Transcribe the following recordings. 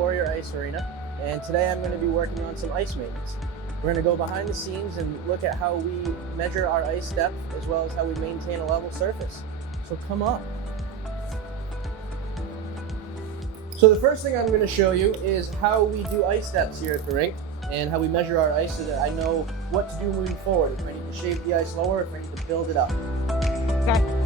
Warrior Ice Arena, and today I'm going to be working on some ice maintenance. We're going to go behind the scenes and look at how we measure our ice depth as well as how we maintain a level surface. So come on. So the first thing I'm going to show you is how we do ice depths here at the rink and how we measure our ice so that I know what to do moving forward, if I need to shave the ice lower, if I need to build it up. Okay.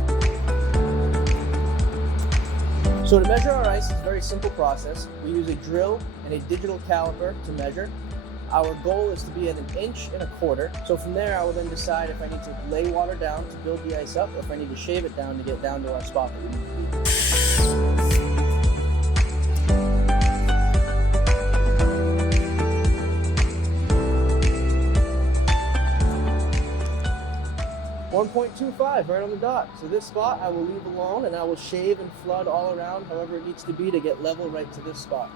So to measure our ice is a very simple process. We use a drill and a digital caliper to measure. Our goal is to be at 1.25 inches. So from there I will then decide if I need to lay water down to build the ice up or if I need to shave it down to get down to our spot that we need to be. 1.25 right on the dot. So this spot I will leave alone and I will shave and flood all around however it needs to be to get level right to this spot.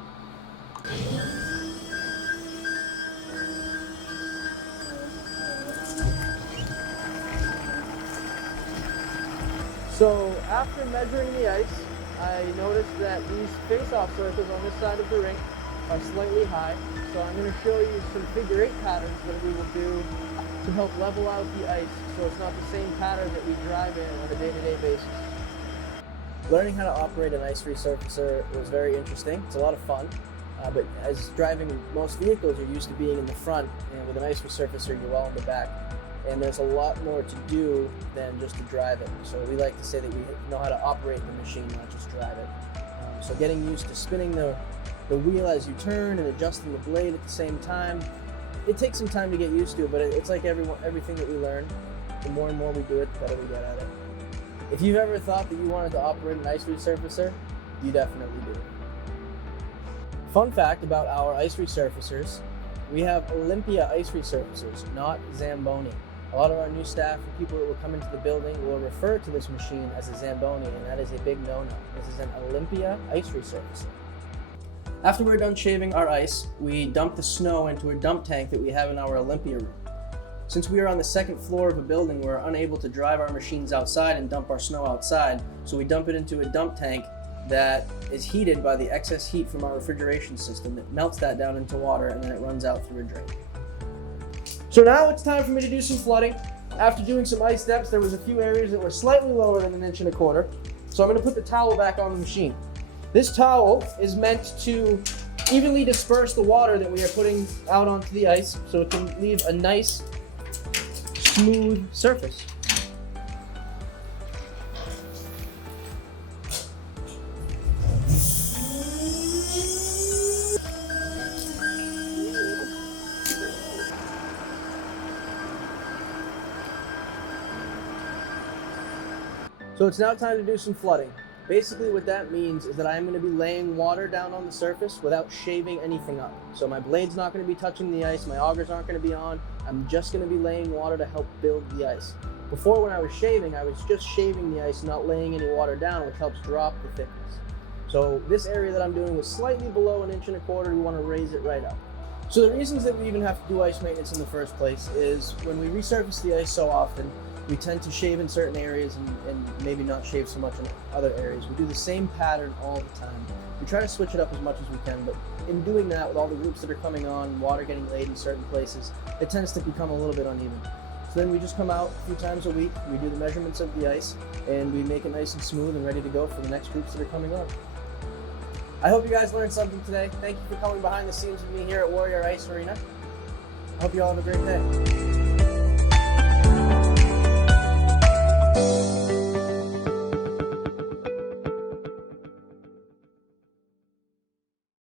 So after measuring the ice, I noticed that these face-off circles on this side of the rink are slightly high. So I'm going to show you some figure 8 patterns that we will do to help level out the ice so it's not the same pattern that we drive in on a day-to-day basis. Learning how to operate an ice resurfacer was very interesting. It's a lot of fun, but as driving most vehicles, you're used to being in the front, and with an ice resurfacer, you're well in the back. And there's a lot more to do than just to drive it. So we like to say that we know how to operate the machine, not just drive it. So getting used to spinning the wheel as you turn and adjusting the blade at the same time, it takes some time to get used to, but it's like everything that we learn. The more and more we do it, the better we get at it. If you've ever thought that you wanted to operate an ice resurfacer, you definitely do. Fun fact about our ice resurfacers, we have Olympia ice resurfacers, not Zamboni. A lot of our new staff and people that will come into the building will refer to this machine as a Zamboni, and that is a big no-no. This is an Olympia ice resurfacer. After we're done shaving our ice, we dump the snow into a dump tank that we have in our Olympia room. Since we are on the second floor of a building, we're unable to drive our machines outside and dump our snow outside, so we dump it into a dump tank that is heated by the excess heat from our refrigeration system. It melts that down into water and then it runs out through a drain. So now it's time for me to do some flooding. After doing some ice depths, there was a few areas that were slightly lower than 1.25 inches. So I'm going to put the towel back on the machine. This towel is meant to evenly disperse the water that we are putting out onto the ice so it can leave a nice, smooth surface. So it's now time to do some flooding. Basically what that means is that I'm going to be laying water down on the surface without shaving anything up. So my blade's not going to be touching the ice, my augers aren't going to be on, I'm just going to be laying water to help build the ice. Before, when I was shaving, I was just shaving the ice, not laying any water down, which helps drop the thickness. So this area that I'm doing was slightly below 1.25 inches, we want to raise it right up. So the reasons that we even have to do ice maintenance in the first place is when we resurface the ice so often, we tend to shave in certain areas and maybe not shave so much in other areas. We do the same pattern all the time. We try to switch it up as much as we can, but in doing that, with all the groups that are coming on, water getting laid in certain places, it tends to become a little bit uneven. So then we just come out a few times a week, we do the measurements of the ice, and we make it nice and smooth and ready to go for the next groups that are coming on. I hope you guys learned something today. Thank you for coming behind the scenes with me here at Warrior Ice Arena. I hope you all have a great day.